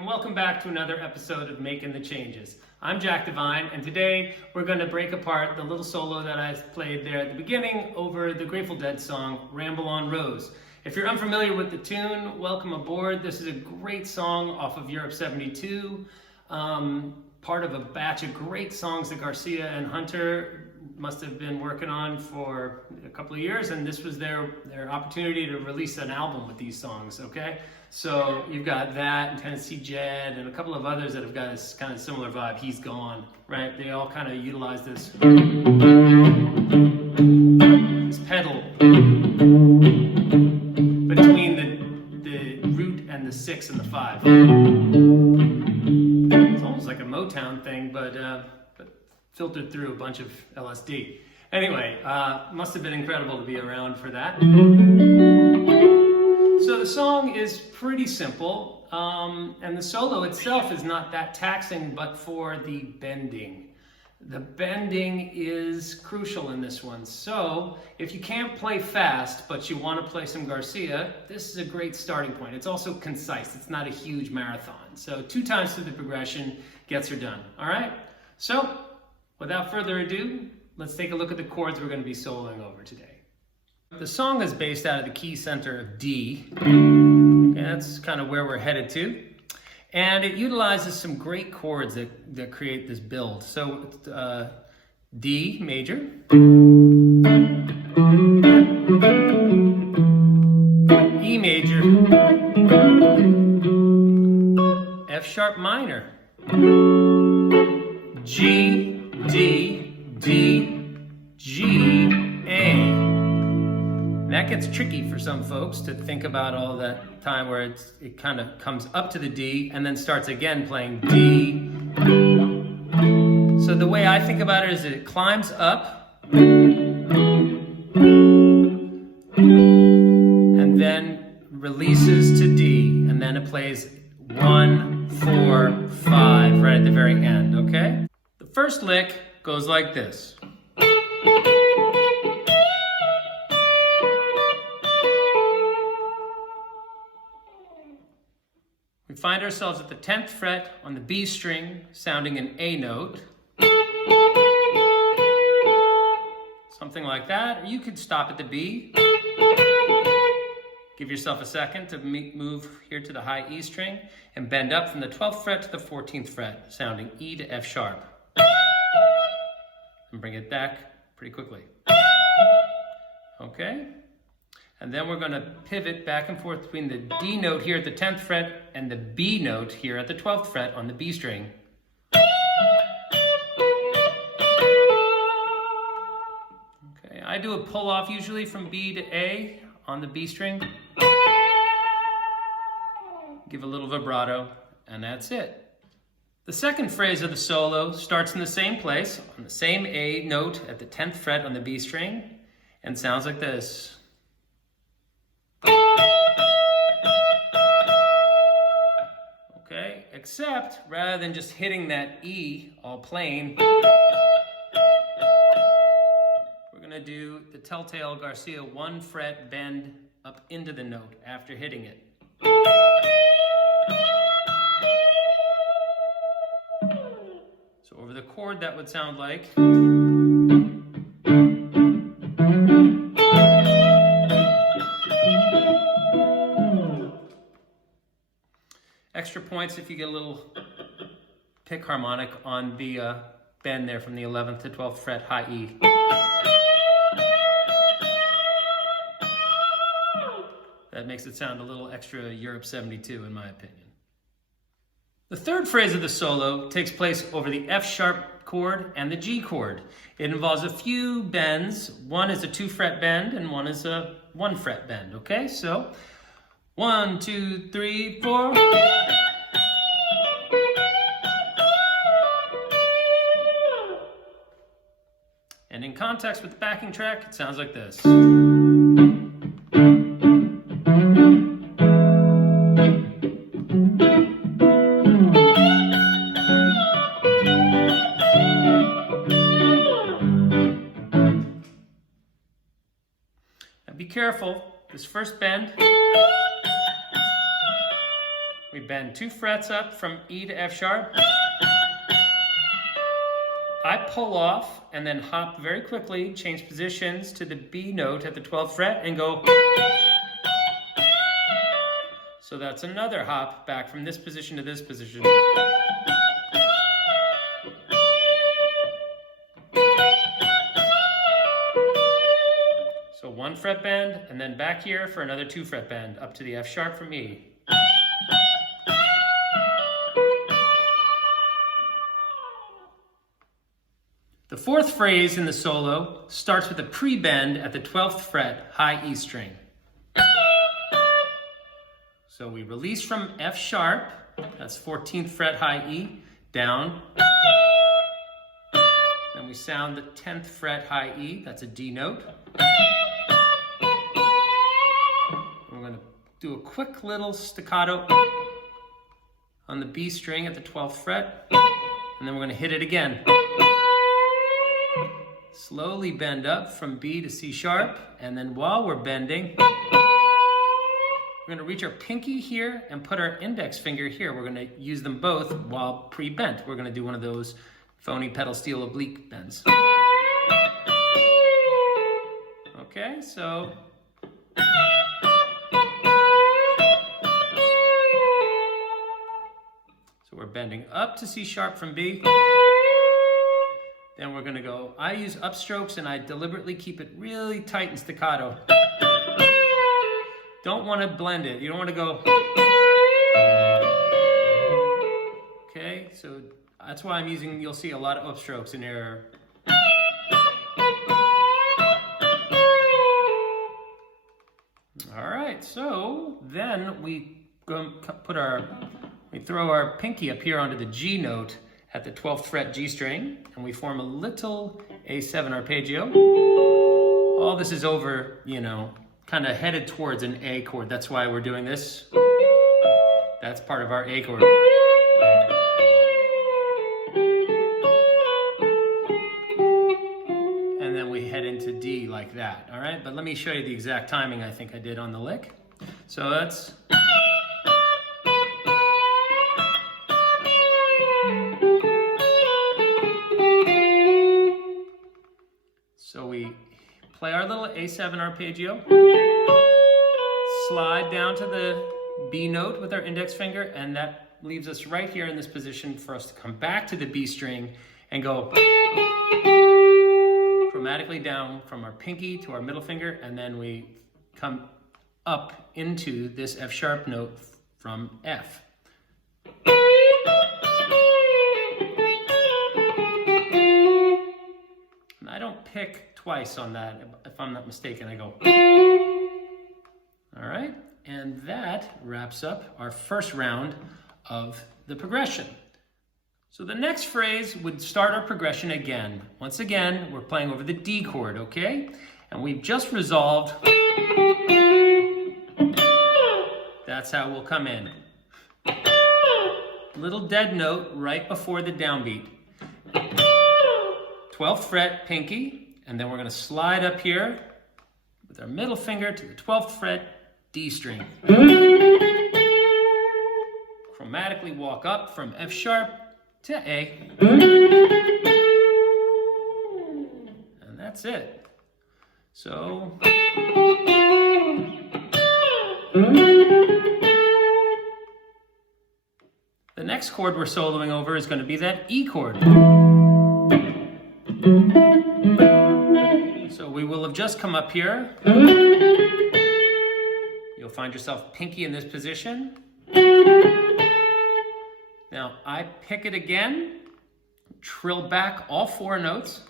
And welcome back to another episode of Making the Changes. I'm Jack Devine, and today we're going to break apart the little solo that I played there at the beginning over the Grateful Dead song, Ramble on Rose. If you're unfamiliar with the tune, welcome aboard. This is a great song off of Europe 72, part of a batch of great songs that Garcia and Hunter must have been working on for a couple of years, and this was their opportunity to release an album with these songs, okay? So you've got that, and Tennessee Jed, and a couple of others that have got this kind of similar vibe. He's Gone, right? They all kind of utilize this pedal between the root and the 6 and the 5. It's almost like a Motown thing, but filtered through a bunch of LSD. Anyway, must have been incredible to be around for that. So the song is pretty simple, and the solo itself is not that taxing, but for the bending. The bending is crucial in this one. So if you can't play fast, but you want to play some Garcia, this is a great starting point. It's also concise. It's not a huge marathon. So 2 times through the progression gets her done. All right? So without further ado, let's take a look at the chords we're going to be soloing over today. The song is based out of the key center of D. Okay, that's kind of where we're headed to. And it utilizes some great chords that create this build. So it's D major, E major, F sharp minor, G, D, D, G, A. And that gets tricky for some folks to think about all that time where it kind of comes up to the D and then starts again playing D. So the way I think about it is it climbs up and then releases to D, and then it plays 1, 4, 5 right at the very end, okay? The first lick goes like this. We find ourselves at the 10th fret on the B string, sounding an A note. Something like that. Or you could stop at the B. Give yourself a second to move here to the high E string and bend up from the 12th fret to the 14th fret, sounding E to F sharp. And bring it back pretty quickly. Okay? And then we're going to pivot back and forth between the D note here at the 10th fret and the B note here at the 12th fret on the B string. Okay, I do a pull off usually from B to A on the B string. Give a little vibrato, and that's it. The second phrase of the solo starts in the same place, on the same A note at the 10th fret on the B string, and sounds like this. Okay, except rather than just hitting that E all plain, we're going to do the telltale Garcia 1 fret bend up into the note after hitting it. So over the chord that would sound like. Extra points if you get a little pick harmonic on the bend there from the 11th to 12th fret high E. That makes it sound a little extra Europe 72 in my opinion. The third phrase of the solo takes place over the F sharp chord and the G chord. It involves a few bends. One is a 2-fret bend and one is a 1-fret bend, okay? So 1, 2, 3, 4. And in context with the backing track, it sounds like this. Now be careful, this first bend, we bend 2 frets up from E to F sharp. I pull off and then hop very quickly, change positions to the B note at the 12th fret and go. So that's another hop back from this position to this position. So 1 fret bend and then back here for another 2 fret bend up to the F sharp from E. The fourth phrase in the solo starts with a pre-bend at the 12th fret, high E string. So we release from F sharp, that's 14th fret, high E, down. Then we sound the 10th fret, high E, that's a D note. We're going to do a quick little staccato on the B string at the 12th fret, and then we're going to hit it again. Slowly bend up from B to C sharp, and then while we're bending, we're going to reach our pinky here and put our index finger here. We're going to use them both while pre-bent. We're going to do one of those phony pedal steel oblique bends. Okay, so we're bending up to C sharp from B. Then we're going to go, I use upstrokes and I deliberately keep it really tight and staccato. Don't want to blend it. You don't want to go. Okay, so that's why I'm using, you'll see a lot of upstrokes in there. All right, so then we go we throw our pinky up here onto the G note at the 12th fret G string, and we form a little A7 arpeggio. All this is over, you know, kind of headed towards an A chord. That's why we're doing this. That's part of our A chord. And then we head into D like that, all right? But let me show you the exact timing I think I did on the lick. So that's... So we play our little A7 arpeggio, slide down to the B note with our index finger, and that leaves us right here in this position for us to come back to the B string and go chromatically down from our pinky to our middle finger, and then we come up into this F sharp note from F. I don't pick twice on that, if I'm not mistaken. I go. All right, and that wraps up our first round of the progression. So the next phrase would start our progression again. Once again, we're playing over the D chord, okay? And we've just resolved. That's how we'll come in. Little dead note right before the downbeat. 12th fret, pinky, and then we're going to slide up here with our middle finger to the 12th fret, D string. Chromatically walk up from F sharp to A. And that's it. So... the next chord we're soloing over is going to be that E chord. So we will have just come up here. You'll find yourself pinky in this position. Now I pick it again, trill back all 4 notes,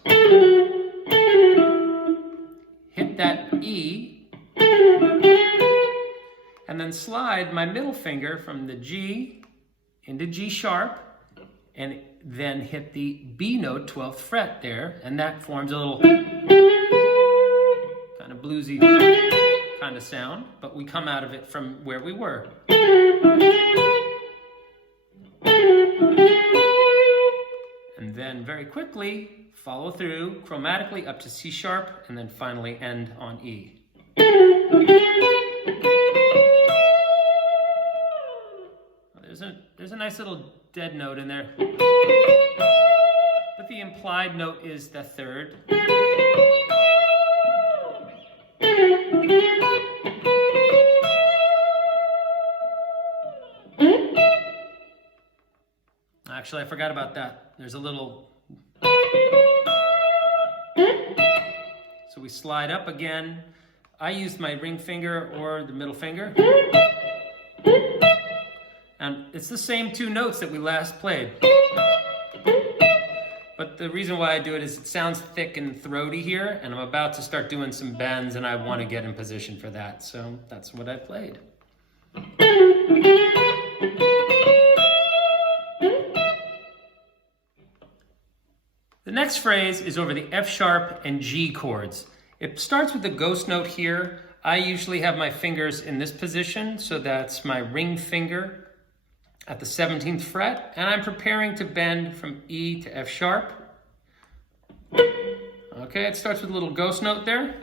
hit that E, and then slide my middle finger from the G into G sharp, and then hit the B note, 12th fret there, and that forms a little kind of bluesy kind of sound, but we come out of it from where we were. And then very quickly follow through chromatically up to C sharp, and then finally end on E. There's a nice little dead note in there, but the implied note is the 3rd. Actually, I forgot about that. There's a little... So we slide up again. I used my ring finger or the middle finger. And it's the same 2 notes that we last played. But the reason why I do it is it sounds thick and throaty here, and I'm about to start doing some bends, and I want to get in position for that. So that's what I played. The next phrase is over the F sharp and G chords. It starts with the ghost note here. I usually have my fingers in this position, so that's my ring finger at the 17th fret, and I'm preparing to bend from E to F sharp. Okay, it starts with a little ghost note there.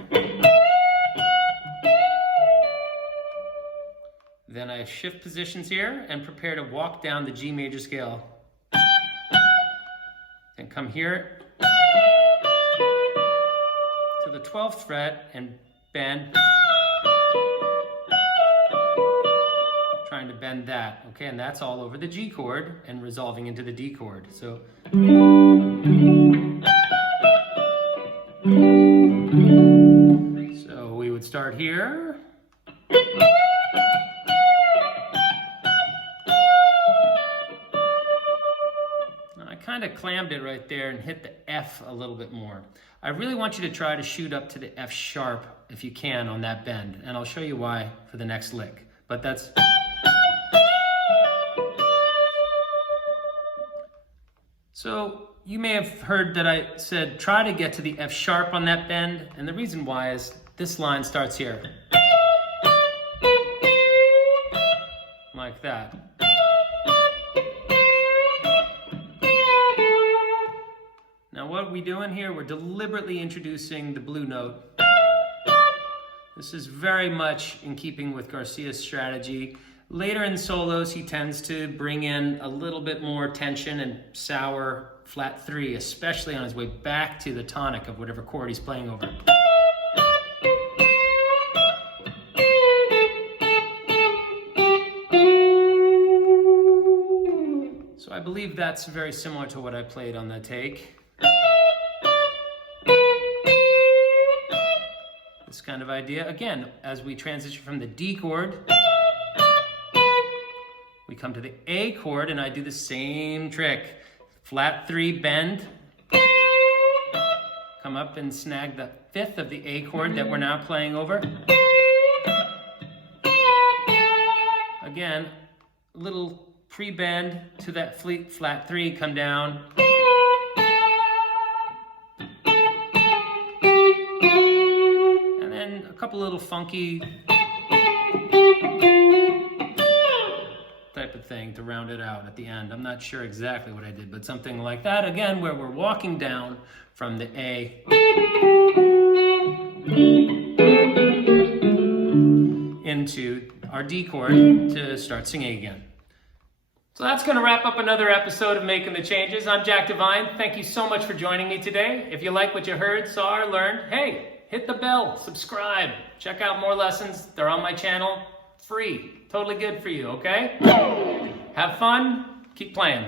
Then I shift positions here and prepare to walk down the G major scale. Then come here to the 12th fret and bend. Trying to bend that, okay, and that's all over the G chord and resolving into the D chord. So we would start here. I kind of clammed it right there and hit the F a little bit more. I really want you to try to shoot up to the F sharp if you can on that bend, and I'll show you why for the next lick. But that's... So you may have heard that I said try to get to the F sharp on that bend, and the reason why is this line starts here. Like that. Now what are we doing here? We're deliberately introducing the blue note. This is very much in keeping with Garcia's strategy. Later in solos, he tends to bring in a little bit more tension and sour flat 3, especially on his way back to the tonic of whatever chord he's playing over. So I believe that's very similar to what I played on the take. This kind of idea. Again, as we transition from the D chord, we come to the A chord, and I do the same trick. Flat 3 bend. Come up and snag the 5th of the A chord that we're now playing over. Again, a little pre-bend to that flat 3, come down. And then a couple little funky type of thing to round it out at the end. I'm not sure exactly what I did, but something like that, again, where we're walking down from the A into our D chord to start singing again. So that's going to wrap up another episode of Making the Changes. I'm Jack Devine. Thank you so much for joining me today. If you like what you heard, saw, or learned, hey, hit the bell, subscribe, check out more lessons. They're on my channel, free, totally good for you, okay? Have fun, keep playing.